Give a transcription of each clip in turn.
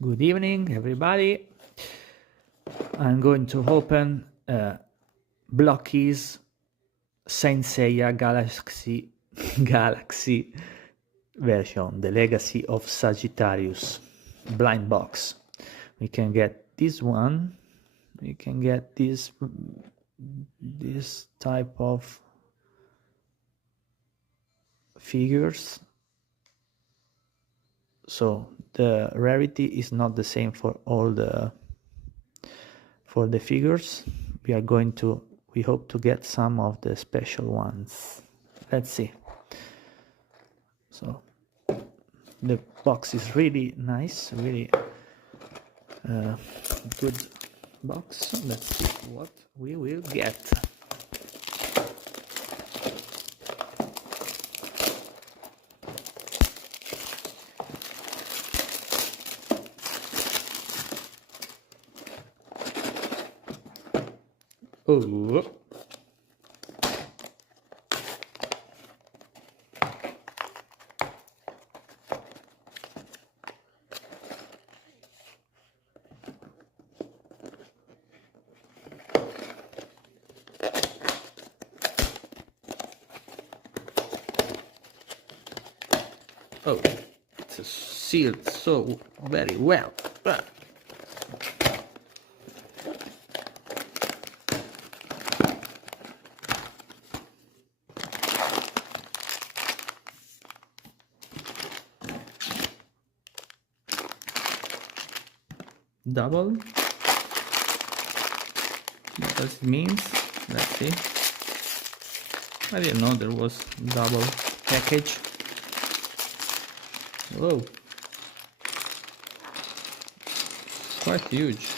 Good evening, everybody. I'm going to open Blokees Seya Galaxy version, the Legacy of Sagittarius blind box. We can get this one. We can get this type of figures. So the rarity is not the same for all the figures. We hope to get some of the special ones. Let's see. So the box is really nice, really good box. Let's see what we will get. Oh. Oh, it's sealed so very well. Double. What does it mean? Let's see. I didn't know there was double package. Whoa, quite huge.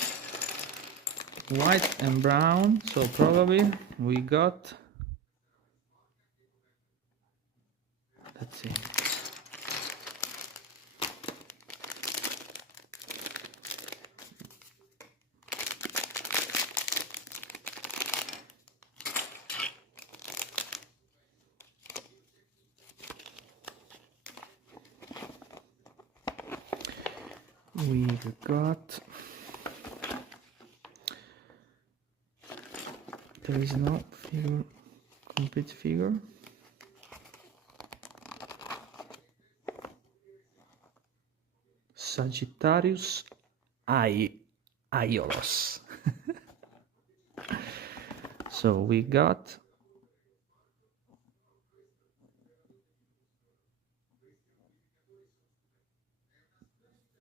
White and brown, so probably we got, let's see. We've got, there is no figure, complete figure. Sagittarius Aiolos. So we got